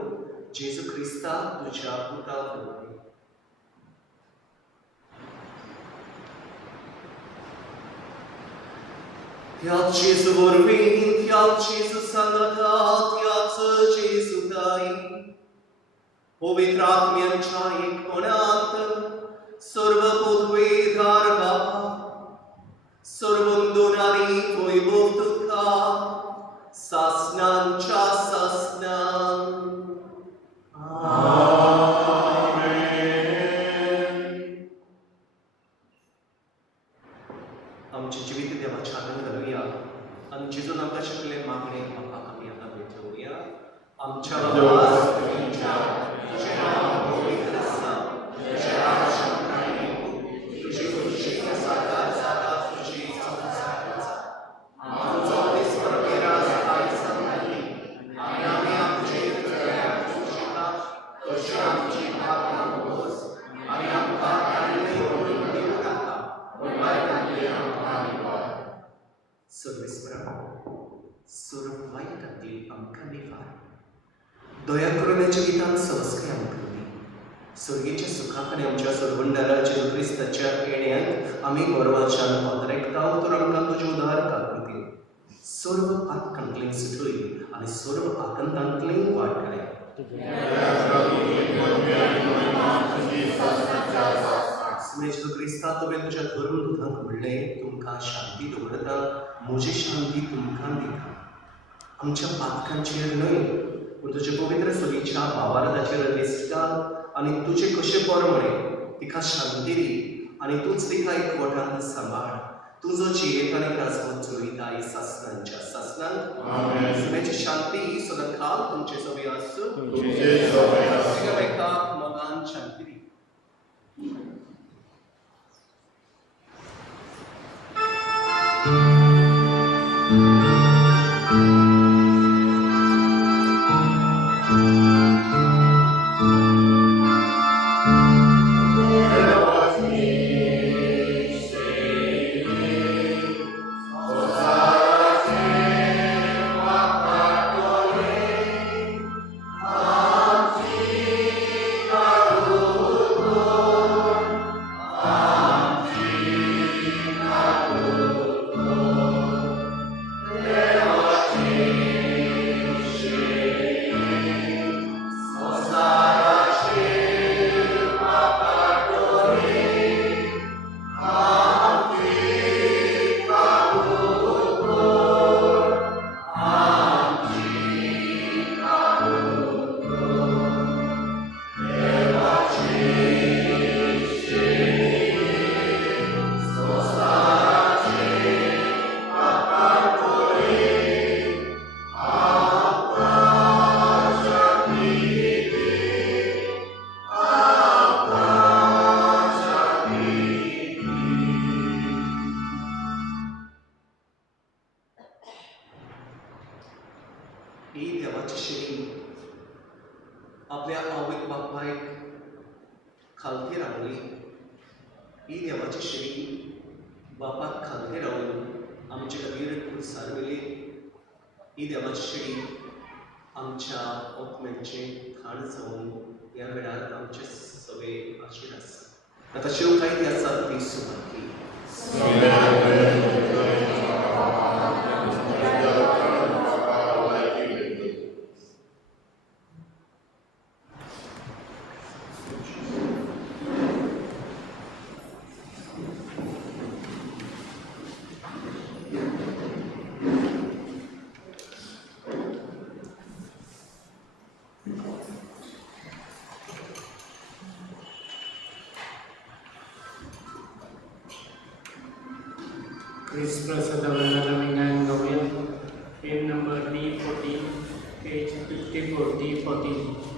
जेजू क्रिस्ता तुज्या पुता वरवीं. त्याच जेजू वरवीं त्याच जेजू सांगातात त्याच जेजू दाई पवित्र आत्म्याच्या एकपणांत सर्व पदवेदार बाबा सर्वंदोनारी वैभव तुका सासनांच्या सासनान. आमचे जिवीत देवाच्या हातान घालुया आनी जेजून आमकां शिकले मागणे बापाक आमी आतां भेटवुया. आमच्या बाबा तुजें नांव पवित्र आसा. तुजें राज्य येवूं. तुजी खुर्ची साकार जाता. तुजी इच्छा जाता. आमचो दीस परमेर आज आयज घाली आनी आमी आमचे जयाक तुजिता तशी आमची पापां भोस आनी आमकां काडली पडून दिवं नाका पूण वायटांतली आमकां निवार. सर्वेस्परा सर्व वायटांतली आमकां निवार. दया करून आमच्या गितान संस्कार आमकां दी. सर्गेच्या सुखाक आनी आमच्या सर्वंडारा जेजू क्रिस्ताच्या येण्याक आमी गर्वाच्यान पातरेकता तर आमकां तुजे उदार काकृती सर्व आत्कांतलें सुटय आनी सर्व आकंतांतलें वाडकल्या. जेजू क्रिस्ता तुवें तुज्या धर्म दुतांक म्हणलें तुमकां शांती दवरता म्हजी शांती तुमकां दिता. आमच्या पातकांचेर न्हय पूण तुजे पवित्र सभेच्या भावार्थाचेर दिसता आनी तुजे कशें बरें म्हणे तिका शांती दी आनी तूंच तिका एकवटांत सांबाळ. तुजो जियेत आनी राजवट चलयता ही सासनांच्या सासनांत. सगळ्याची शांती सदांकाळ तुमचे सभे आसूं. एकामेकाक मोगान शांती दी. ही देवाची शेळी आपल्या आवयक बापायक खालती रावली. ही देवाची शेळी बापाक खालती रावून आमचे खातीर खुर्सार वेली. ही देवाची शेळी आमच्या आत्म्याचे खाण जावन ह्या वेळार आमचे सगळे आशीर आसा. आतां शिव कांय ती आसा ती सुवाती. Chris Prasadavana Ramingan Gauya. Page number D14, page 54, D14.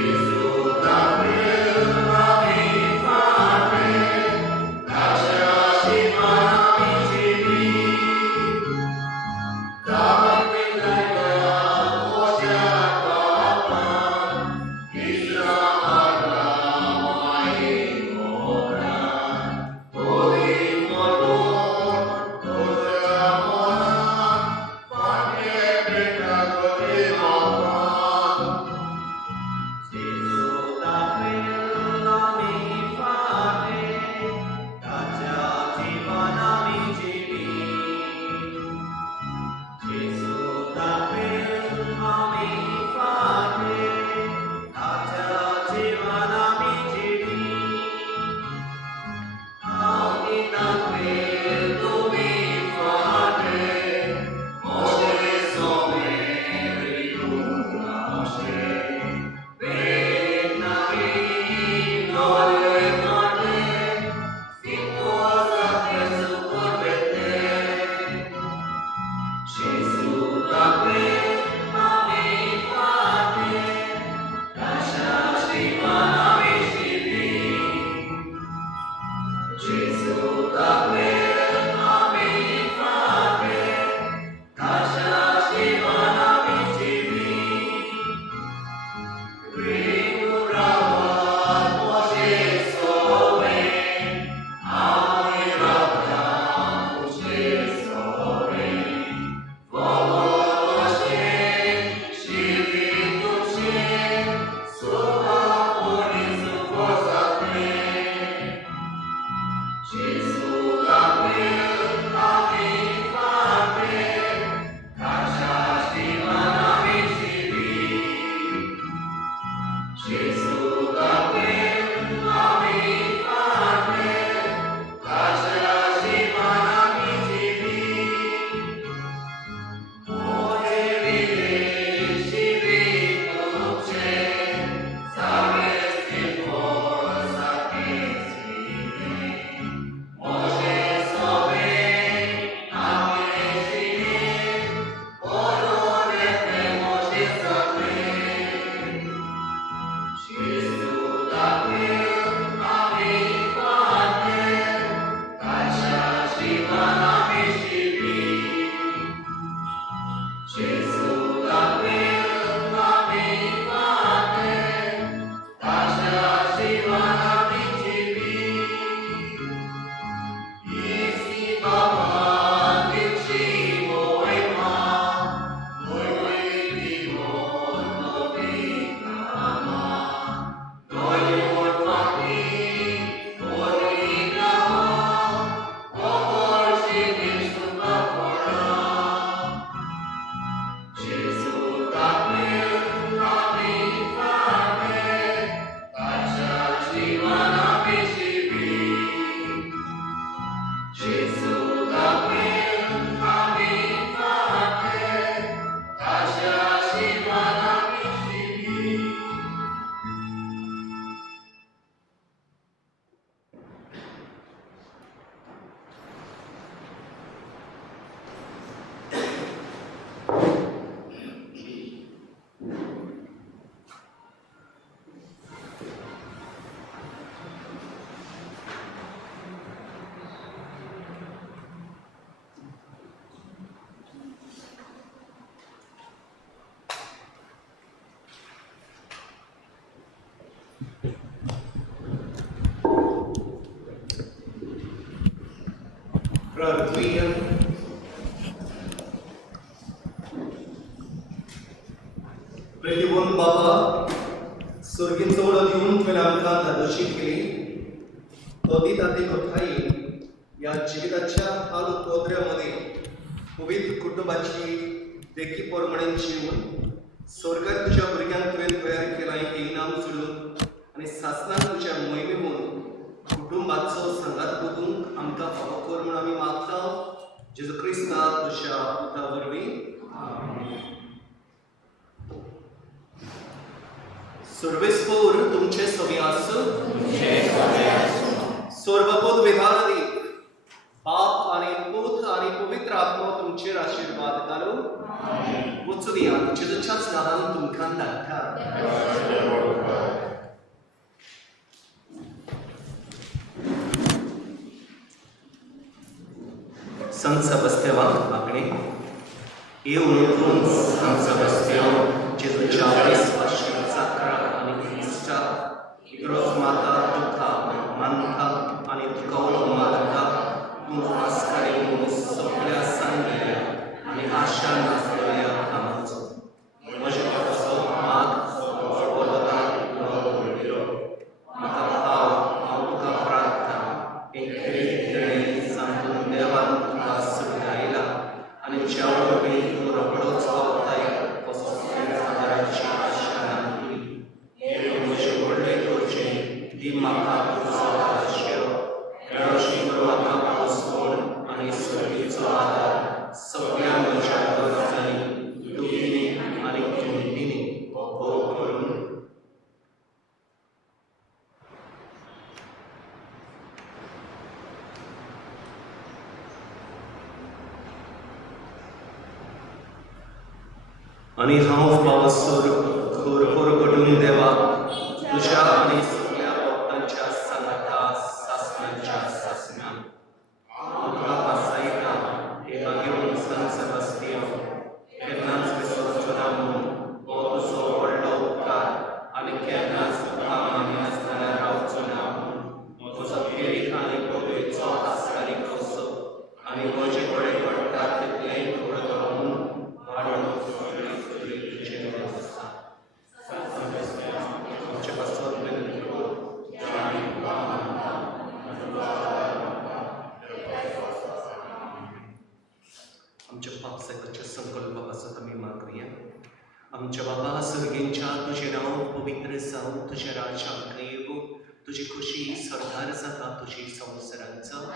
Jesus, बाबा सुर्गीन चवळो दिवन तुवें आमकां धादोशी केली तो ती ताती कोठाई या जिविताच्या हाल कोद्र्यामध्ये पवित्र कुटुंबाची देखी पोरमणेन जीवन स्वर्गात तुझ्या भुरग्यांक तुवें तयार केला एक इनाम सोडून आनी सासणान तुज्या मोहिमेमून कुटुंबाचो संगात बदूंक आमकां फावो कर म्हूण आमी मागता जेजू क्रिस्ता तुज्या पुता वरवीं सर्वेस्पोर तुमचे सवी आसूं सर्वपोत विधानादी पाप आनी पूत आनी पवित्र आत्मा तुमचेर आशीर्वाद घालूं वचून या जेजूच्याच नांवान तुमकां धाडटा संत सेबस्त्यावाक मागणे येवन तूं संत सेबस्त्याव जेजूच्या विस्वाशीक जात्रा आनी इश्टा इग्रोज माता तुका मानता आनी तुका मानता तूं आस्कारी म्हणून सगळ्या सांगलेल्या आनी आशा नासलेल्या कामाचो म्हज्या बापाचो माग वरदान म्हाका भाव हांव तुका प्रार्थना एक सांगून देवान तुका सुटायला आनी ज्या वरवीं तूं रोखडोच पावताय कसो आदाराची आशा नासली म्हजे व्हडले करचे ती म्हाका तुजो आश्रय मेळोशी म्हाका पावसोड आनी सर्गेचो आदार सगळ्या म्हज्या गरजांनी दुखींनी आनी खंतींनी भोव करून आनी हांव पावसोर खोर घडून देवा तुज्या आनी सगळ्या भक्तांच्या सांगाता सासणांच्या सासण्यान तुका पासायता हे मागीर संत सेबस्त्याव केन्नाच विसरचो ना म्हणून हो तुजो व्हडलो उपकार आनी केन्नाच तुका मानी नासतना रावचो ना म्हणून म्हजो खेरीक आनी पवित्र आस्कारीक कसो आनी म्हजे कडेन पडटा तितलेंय थोडं करून वाडोवन आमचे पासत आमच्या पापसाचे संकल्प पासत आमी मागुया आमच्या बाबा सर्गेंच्या तुजें नांव पवित्र जावं तुज्या राज्यांत येवं तुजी खुशी सरदार जाता तुजी संवसारांचो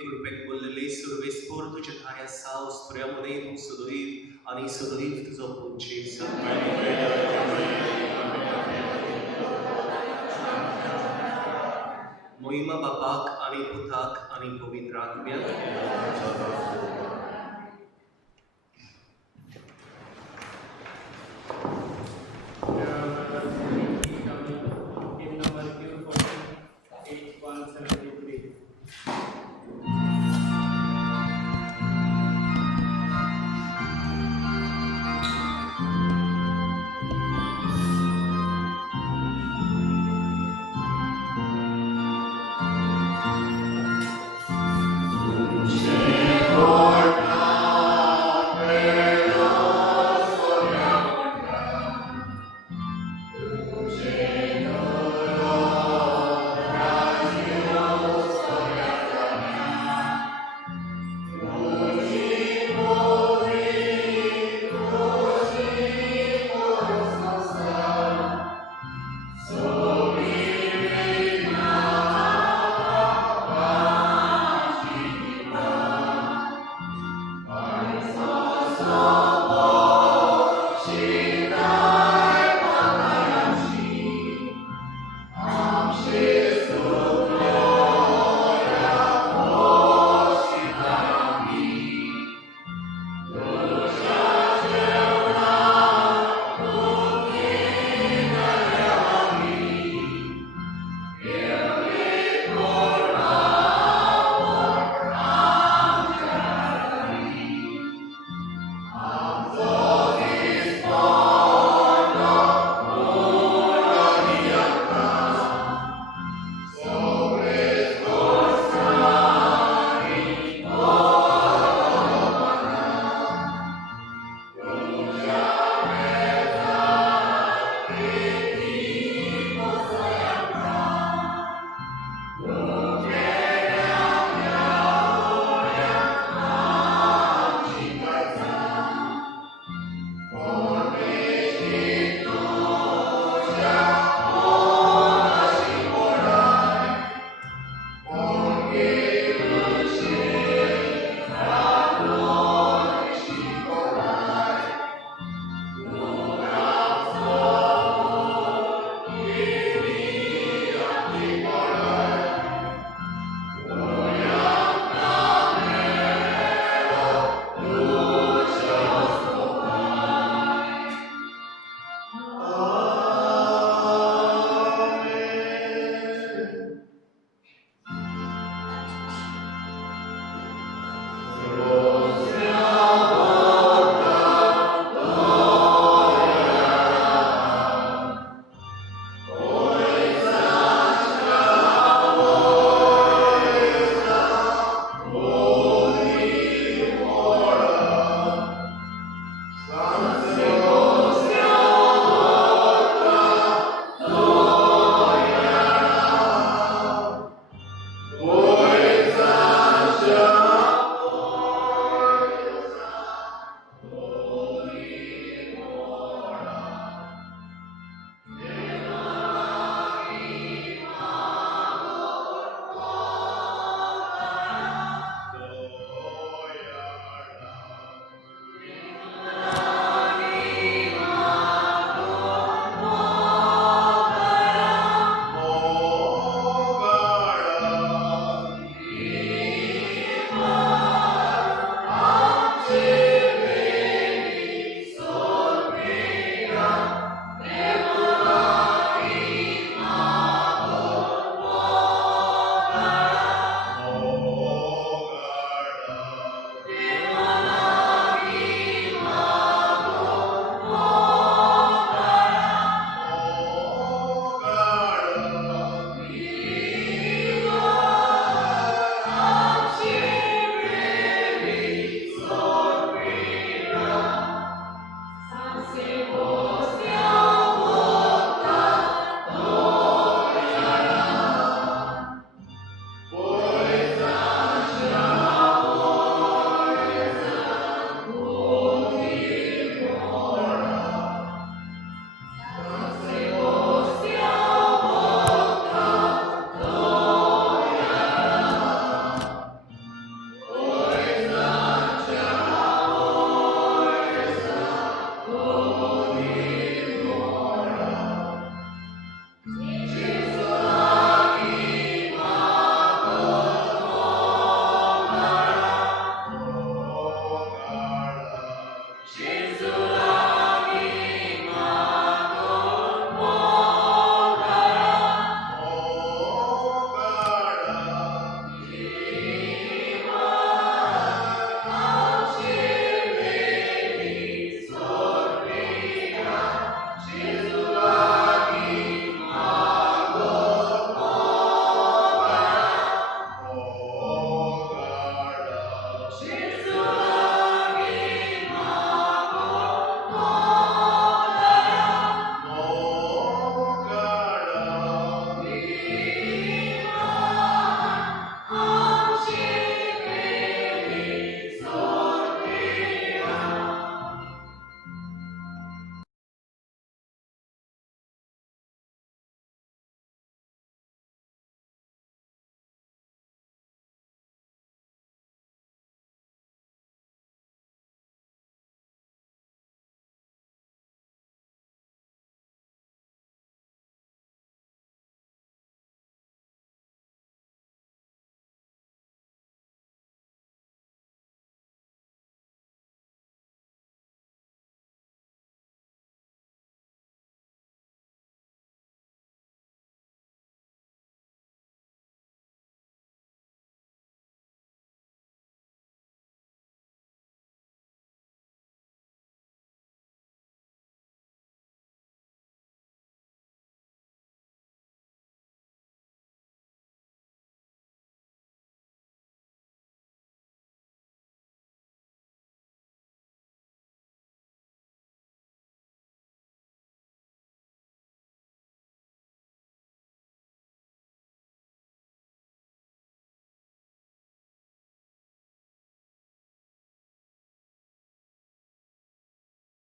कृपेक बोललेले सर्वेस्पोर तुझे थाय आसा उस्त्र्यामध्ये तूं सदैव आनी सदैव तुजो पूज्य मोहिमा बापाक आनी पुताक आनी पवित्र आत्म्याक